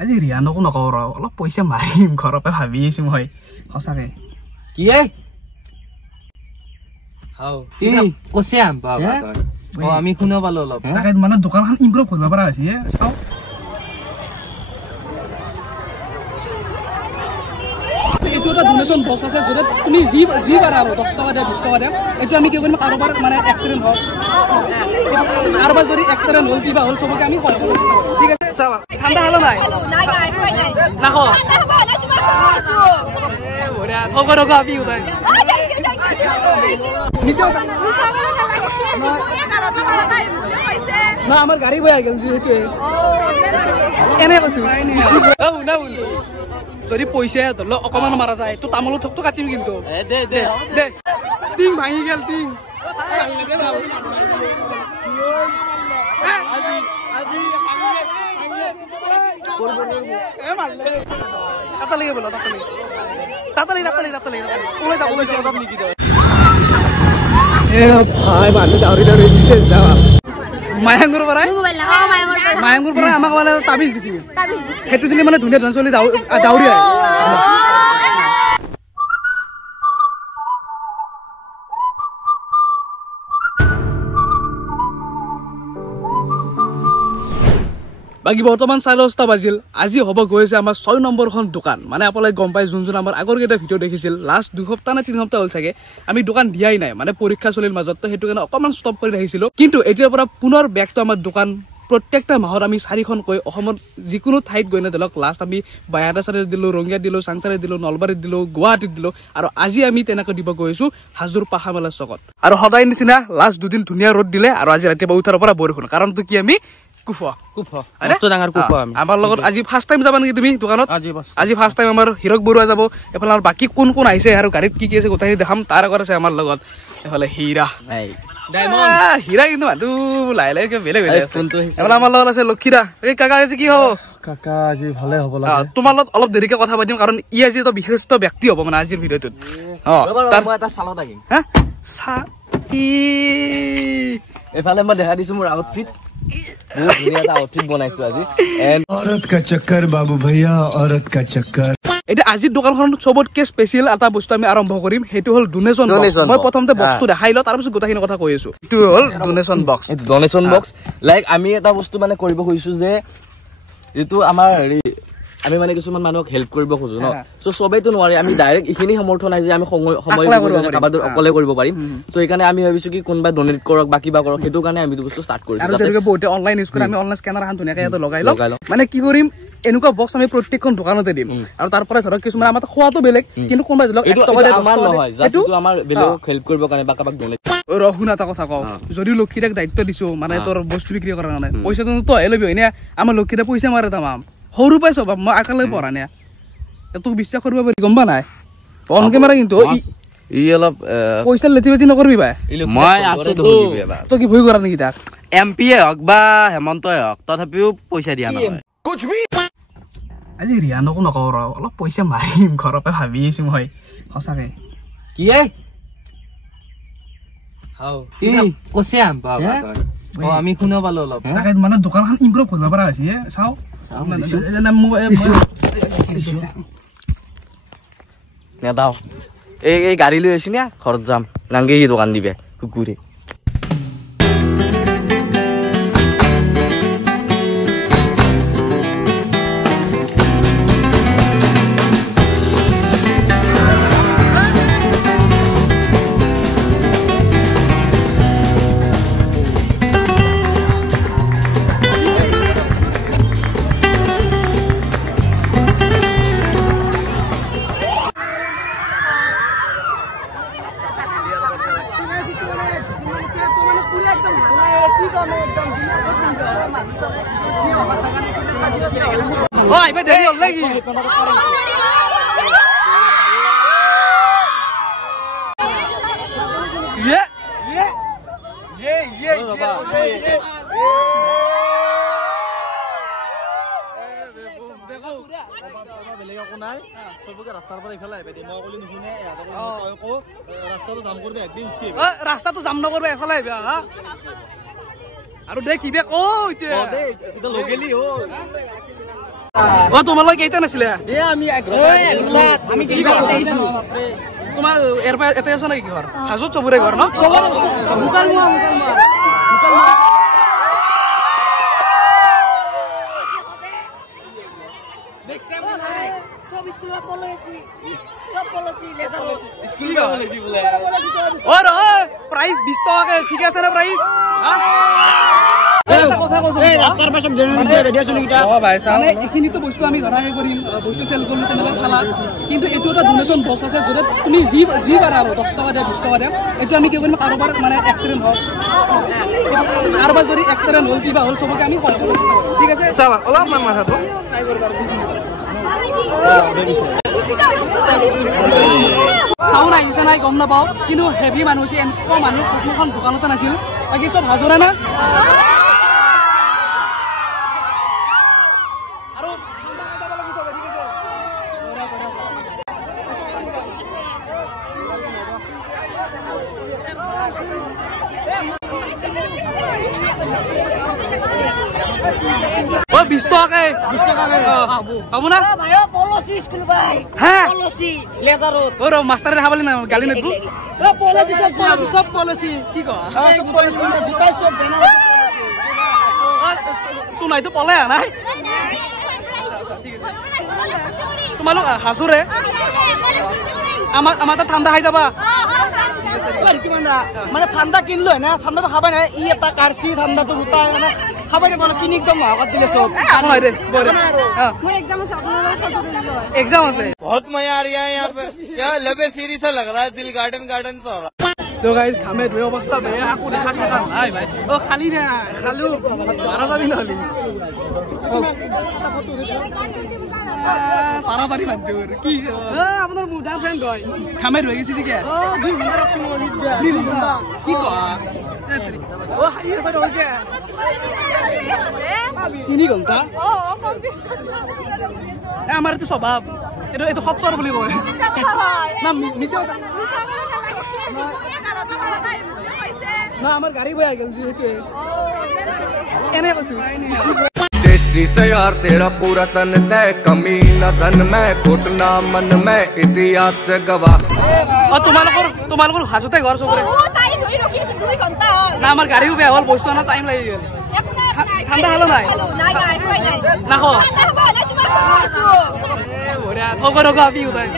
আজি ৰিয়ানকো নকওঁ ৰ অলপ পইচা মাৰিম ঘৰৰ পৰা ভাবি আছো মই সঁচাকে কি হাও কি কছে আম বাবা ও আমি শুনা পালো অলপ তাকে মানে দোকানখন ইমপ্ৰুভ কৰিব পৰা হৈছে চাও এইটো এটা ডোনেশ্যন বক্স আছে য'ত তুমি যি পাৰা আৰু 10 টকা দিয়া 20 টকা দিয়া এইটো আমি কি কৰিম কাৰোবাৰ মানে এক্সিডেণ্ট হওক কাৰোবাৰ যদি এক্সিডেণ্ট হ'ল কিবা হ'ল চবকে আমি সহায় কৰিব চেষ্টা কৰিম ঠিক আছে চাবা ঠাণ্ডা হলো নাই নাখো বঢ়িয়া থকৰ আপি উঠাই না আমার গাড়ি বয়া গেল যেহেতু এনে কৈছো শুনা বল যদি পইচা ধরলো অকমান মারা যায় তো তামোল থকটো কাটিম কিন্তু দে দে দে টিং ভাঙি গেল টিং তাতালি বলো তাতালি ওলে যা নিকি দাও এ ভাই মানুষ দাউরি শেষ যাওয়া মায়াঙ্গুর পৰাই মায়াঙ্গুৰ পৰাই আমাক মানে তাবিজ দিছিল সেইটো দিলে মানে ধুনীয়া চলি দাউৰি আহে বাকি বৰ্তমান 4:30 বাজিল আজি হ'ব গৈছে আমাৰ 6 নম্বৰখন দোকান মানে আপোনালোকে গম পাই যোন আমাৰ আগৰ কেইটা ভিডিও দেখিছিল লাষ্ট 2 সপ্তাহ না 3 সপ্তাহ হ'ল চাগে আমি দোকান দিয়াই নাই মানে পৰীক্ষা চলিল মাজত তো সেইটো কাৰণে অকমান ষ্টপ কৰি ৰাখিছিলো কিন্তু এতিয়াৰ পৰা পুনৰ বেক টু আমাৰ দোকান প্ৰত্যেকটা মাহত আমি 4খন কৈ অসমত যিকোনো ঠাইত গৈ না ধৰক লাষ্ট আমি বায়াদাছাৰে দিলো ৰঙিয়া দিলো চাংচাৰে দিলো নলবাৰীত দিলো গুৱাহাটীত দিলো আৰু আজি আমি তেনেকৈ দিব গৈছো হাজোৰ পাখামেলা চকত আৰু সদায় নিচিনা লাষ্ট দুদিন ধুনীয়া ৰ'দ দিলে আৰু আজি ৰাতিপুৱা উঠাৰ পৰা বৰষুণ কাৰণটো কি আমি কুফা তো ডাঙৰ কুফা আমাৰ লগত আজি ফাৰ্স্ট টাইম যাবা নেকি তুমি দোকানত আজি ফাৰ্স্ট টাইম আমাৰ হিৰক বৰুৱা যাব এফালে আমাৰ বাকি কোন আহিছে আৰু গাড়ীত কি আছে গোটাই দেখাম তাৰ আগত আছে আমাৰ লগত এফালে হীৰা ডায়মণ্ড হীৰা কিন্তু মানুহ লাইলে বেলেগ এফালে আমাৰ লগত আছে লক্ষীৰা এই কাকা আজি কি হ'ব কাকা আজি ভালে হ'ব লাগে তোমাৰ লগত অলপ দেৰিকে কথা পাতিম কাৰণ ই আজি এটা বিশিষ্ট ব্যক্তি হ'ব মানে আজিৰ ভিডিঅ'টোত তাৰ মই এটা চালত আহিম হা এফালে মই দেখা দিছো মোৰ আউটফিট औरत का चक्कर बाबू भैया औरत का चक्कर এটা আজিৰ দোকানখনত সবতকে স্পেশাল এটা বস্তু আমি আৰম্ভ কৰিম হেতু হল ডোনেশন বক্স মই প্ৰথমতে বক্সটো দেখাই ল তাৰ পিছত গোটাখিনি কথা কৈ আছো এটো হল ডোনেশন বক্স এটো ডোনেশন বক্স লাইক আমি এটা বস্তু মানে কৰিব খুজিছো যে এটো আমাৰ আমি মানে কিছুমান মানুহক হেল্প কৰিব খুজো ন সো সবেইতো নোৱাৰে আমি ডাইৰেক্ট ইখিনি সমৰ্থন নাই যে আমি সময় কাবাদৰ অকলে কৰিব পাৰিম সো এইকাৰণে আমি ভাবিছো কি কোনবা ডোনেট কৰক বাকি বা কৰক হেতু কাৰণে আমি বস্তু স্টাৰ্ট কৰিছো আৰু যেনেকৈ বহুতে অনলাইন ইউজ কৰে আমি অনলাইন স্ক্যানাৰ হান ধুনিয়াকৈ এটা লগাই ল মানে কি কৰিম এনেকুৱা বক্স আমি প্ৰত্যেকখন দোকানতে দিম আৰু তাৰ পৰা ধৰক কিছুমান আমাৰ খোৱাটো বেলেগ কিন্তু কোনবা ধৰক 1 টকা দিয়ে আমাৰ নহয় জাস্ট এইটো আমাৰ বেলেগক হেল্প কৰিব কাৰণে বা কাবাক ডোনেট ৰহুনা এটা কথা কও যদি লক্ষীৰাক দায়িত্ব দিছো মানে তোৰ বস্তু বিক্ৰী কৰাৰ কাৰণে পইচাটো তো হেলবি হয়নে আমাৰ লক্ষীৰা পইচা মাৰে তামাম সৰু পাইছ মই আকালৈ পঢ়া নাই তোক বিশ্বাস কৰিব পাৰি গম পা নাই অনকে মাৰা কিন্তু ই অলপ পইচা লেতি নকৰবি ভাই মই আছে ধৰিবি বা তো কি ভয় কৰা নেকি তাক এমপি হক বা হেমন্ত হক তথাপিও পইচা দিয়া নহয় কুছ ভি আজি ৰিয়ানকো নকওঁ ৰ অলপ পইচা মাৰিম ঘৰৰ পৰা ভাবি আছো মই সঁচাকে কি হাও কি কছে আম বাবা ও আমি শুনা পালো অলপ তাকে মানে দোকানখন ইমপ্ৰুভ কৰিব পৰা হৈছে চাও নেদাও এই গাড়ী লৈ আছি না ঘৰত যাম নাংগে এই দোকান দিবে কুকুৰে Oi, vai dari lagi. Ye. ৰাস্তা তো জাম নকৰবে এফালে আহিবা হা আৰু দে কিবে কও ইতে এটা লগেলি ও অ তোমালোক কেইটা নাছিলে তোমাৰ এৰ পৰা এটাই আছে নেকি ঘৰ হাজত চবৰে ঘৰ ন প্ৰাইজ 20 টকাকে ঠিক আছে না প্ৰাইজ এইখিনিতো বস্তু আমি ধৰা হে কৰিম বস্তু চেল কৰিলো তেনেহ'লে খালাত কিন্তু এইটো এটা ডোনেশ্যন বক্স আছে য'ত তুমি যি পাৰা আৰু 10 টকা দিয়া 20 টকা দিয়া এইটো আমি কি কৰিম কাৰোবাৰ মানে এক্সিডেণ্ট হওক কাৰোবাৰ যদি এক্সিডেণ্ট হ'ল কিবা হ'ল চবকে আমি সহায় কৰিব ঠিক আছে অলপমান মাথাটো চাউন আহিছে নাই গম নাপাওঁ কিন্তু হেভি মানুহ হৈছে এনেকুৱা মানুহ কোনোখন দোকানতে নাছিল বাকী চব হাজৰে না আৰু ও 20 টাকা পাবো না পলিসি স্কুল ভাই হ্যাঁ পলিসি লেজারত ওরে মাস্টারে খাবলি না গালি নেবো পলিসি সব পলিসি কি কো সব পলিসি জুতাই সব জানা তুই নাই তো পলে নাই আচ্ছা ঠিক আছে তোমালোক হাজুরে আমার তো ঠান্ডা খাই যাবা মানে ঠান্ডা কিনলো না ঠান্ডা তো খাবা না ই এটা কারসি ঠান্ডা তো জুতা মানে খাবা না বলে কিনি একদম মাগত দিলে সব হয় রে বরে মোর एग्जाम আছে আপনারা ফটো দিলো एग्जाम আছে बहुत मजा आ रहा है यहां पे क्या लबे सीरी सा लग रहा है दिल गार्डन गार्डन तो तो गाइस खामे रे अवस्था बे आपको देखा छका भाई भाई ओ खाली रे खालू मारा जाबি না হলি তাড়াতাড়ি বাদ দিও কি আপনার মুডা ফ্রেন্ড হয় খামে রয়ে গেছি কি ও 2 ঘন্টা রাখছি কি কো ও হাই সর ওকে 3 ঘন্টা ও কম্পিউটার আমার তো স্বভাব এটা সত্তর বলি কয় না মিছা না আমার গাড়ি বয়া গেল যেতে এনে কইছি देसी से यार तेरा पूरा तन दे कमी न धन में घुटना मन में इतिहास से गवाह তোমালোকৰ হাজতে ঘৰ চবৰে ও তাই ধৰি ৰখি আছে 2 ঘন্টা না আমাৰ গাড়ীও বেয়া হ'ল বস্তু আনা টাইম লাগি গেল ঠাণ্ডা খালো নাই নাই নাই নাখো ঠাণ্ডা না তোমাক চাইছো এ বঢ়িয়া থক ৰখ আপি উঠাই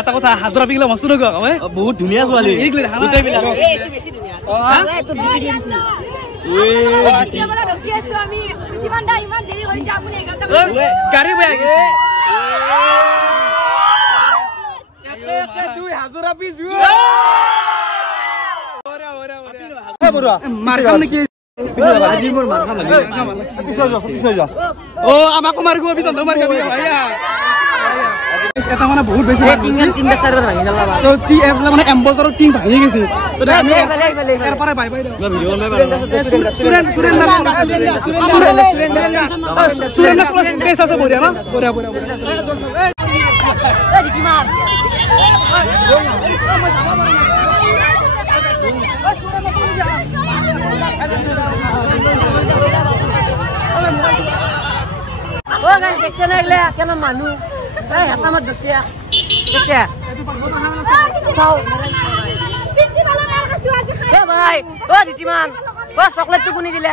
এটা কথা হাজৰা পিগলা মস্ত ৰখ বহুত ধুনীয়া ছোৱালী গাড়ী বেয়া গেছে আমাকো মাৰিব মাৰি এটা মানে বহুত বেছি মানে এম্বছৰৰ টিং ভাঙি গৈছে আছে বঢ়িয়া ন বঢ়িয়া কেন মানুহ হেঁচামত দচিয়া ভাই ও দিতিমান ও চকলেটটো কোনি দিলে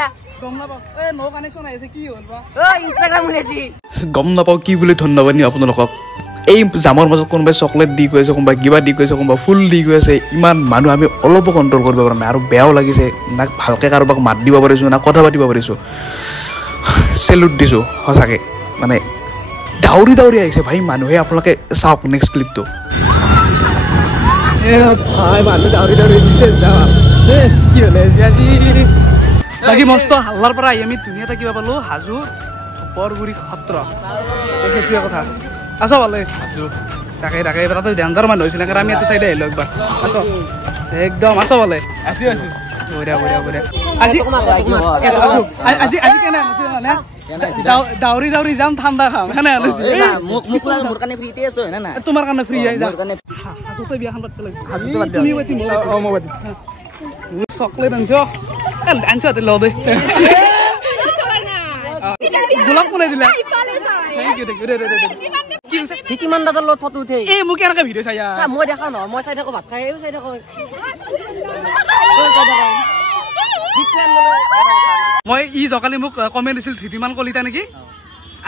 গম নাপাওঁ কি বুলি ধন্যবাদ দিওঁ আপোনালোকক এই জামৰ মাজত কোনোবাই চকলেট দি গৈ আছে কোনোবাই কিবা দি গৈ আছে কোনোবাই ফুল দি গৈ আছে ইমান মানুহ আমি অলপো কণ্ট্ৰল কৰিব পৰা নাই আৰু বেয়াও লাগিছে না ভালকৈ কাৰোবাক মাত দিব পাৰিছোঁ না কথা পাতিব পাৰিছোঁ চেলুট দিছোঁ সঁচাকৈ মানে দাউৰি দাউৰি আহিছে ভাই মানুহে আপোনালোকে চাওক নেক্সট ক্লিপটো বাকী মস্ত হাল্লাৰ পৰা আহি আমি ধুনীয়া থাকিব পালোঁ হাজো বৰগুৰি সত্ৰ সেইটোৱে কথা আছো ভালে তাকে তাকে তাতে ডেঞ্জাৰ মানুহ হৈছিল আমি এইটো চাইডে আহিলোঁ একবাৰ আছো একদম আছো ভালে বঢ়িয়া বঢ়িয়া বঢ়িয়া আজি আজি কেনে দাউৰি দাউৰি যাম ঠাণ্ডা খাম হেনে আনিছে মোৰ কাৰণে ফ্ৰীতে আছো হয় না তোমাৰ কাৰণে ফ্ৰী আহি যা মোৰ কাৰণে হাজতে বিয়াখন পাতিব লাগিব তুমি পাতিম মই পাতিম চকলেট আনিছ আনিছ লওঁ দে গোলাপ কোনে দিলা থেংক ইউ কি হৈছে কিমান দাদাৰ লগত ফটো উঠে এই মোক এনেকে ভিডিঅ' চাই মই দেখা ন মই চাই থাকো ভাত খাই চাই থাকো মই ই জকালি মোক কমেণ্ট দিছিল ধৃতিমান কলিতা নেকি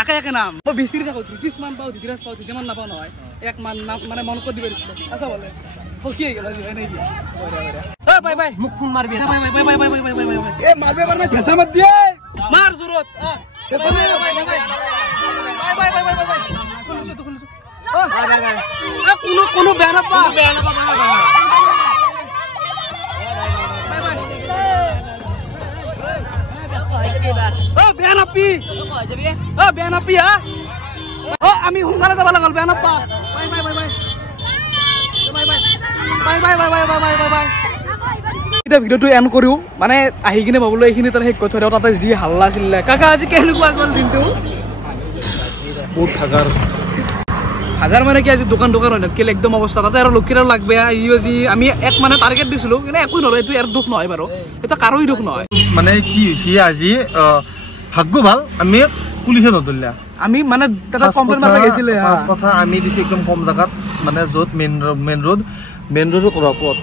আকে একে নাম মই বিচাৰি থাকো ধৃতিমান পাওঁ ধৃতিৰাজ পাওঁ ধৃতিমান নাপাওঁ নহয় এক মান নাম মানে মনত কৰি দিব দিছিলে আছা বোলে সখি আহি গ'ল নাই দিয়া বাই বাই মোক phone মাৰবি bye bye bye bye bye bye bye bye এ মাৰবে পাৰ না ঝাসা মত দিয়ে মাৰ জোৰত bye bye bye bye bye bye bye bye bye খুলিছো তো খুলিছো কোনো কোনো বেয়া নাপা বেয়া নাপি বেয়া নাপি আমি সোনকালে যাব লাগল বেয়া নাপা bye bye bye bye bye bye bye bye bye bye bye এতিয়া ভিডিঅ'টো এণ্ড কৰিও মানে আহি কিনে পাবলৈ এইখিনি তাতে শেষ কৰি থৈ দিওঁ তাতে যি হাল্লা আছিলে কাকা আজি কেনেকুৱা গ'ল দিনটো বহুত হাজাৰ মানে কি আজি দোকান দোকান হয় নাটকেল একদম অৱস্থা তাতে আৰু লক্ষীৰ আৰু লাগবে আজি আমি এক মানে টাৰ্গেট দিছিলোঁ কিন্তু একো নহয় এইটো ইয়াৰ দুখ নহয় বাৰু এইটো কাৰোই দুখ নহয় মানে কি হৈছে আজি ভাগ্য ভাল আমি পুলিচে নধৰিলে আমি মানে তাতে কমপ্লেইন মাৰিব গৈছিলে কথা আমি দিছো একদম কম জায়গাত মানে য'ত মেইন ৰোডত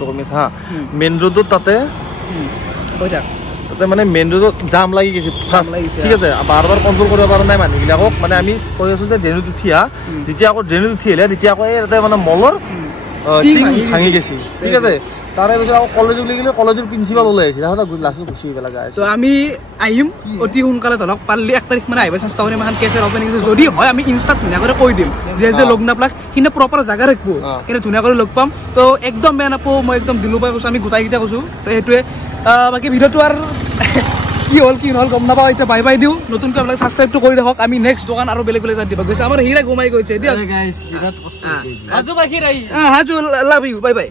কমি হা মেইন ৰোডত তাতে তাতে মানে মেইন ৰোডত জাম লাগি গৈছে ঠিক আছে বাৰ বাৰ কন্ট্ৰল কৰিব পৰা নাই মানুহবিলাকক মানে আমি কৈ আছো যে ড্ৰেইনত উঠি যেতিয়া আকৌ ড্ৰেইনত উঠি আহিলে তেতিয়া আকৌ এই তাতে মানে মলৰ ভাঙি গৈছে ঠিক আছে তাৰে পিছত আকৌ কলেজ উলি গ'লে কলেজৰ প্ৰিন্সিপাল ওলাই আহিছে তাহলে লাষ্টত গুচি আহিব লগা হৈছে আমি আহিম অতি সোনকালে ধৰক পাৰিলে 1 তাৰিখ মানে আহিব চেষ্টা কৰিম এখন কেফেৰ অপেনিং আছে যদি হয় আমি ইনষ্টাত ধুনীয়াকৈ কৈ দিম যে লগ নাপালাক কিন্তু প্ৰপাৰ জাগা ৰাখিব কিন্তু ধুনীয়াকৈ লগ পাম তো একদম বেয়া নাপাওঁ মই একদম দিলো পাই কৈছোঁ আমি গোটাইকেইটা কৈছোঁ তো সেইটোৱে বাকী ভিডিঅ'টো আৰু কি হ'ল গম নাপাওঁ এতিয়া বাই বাই দিওঁ নতুনকৈ আপোনালোকে ছাবস্ক্ৰাইবটো কৰি ৰাখক আমি নেক্সট দোকান আৰু বেলেগ বেলেগ দিব গৈছে আমাৰ হীৰা ঘুমাই গৈছে দিয়া হাজু লাভ ইউ বাই বাই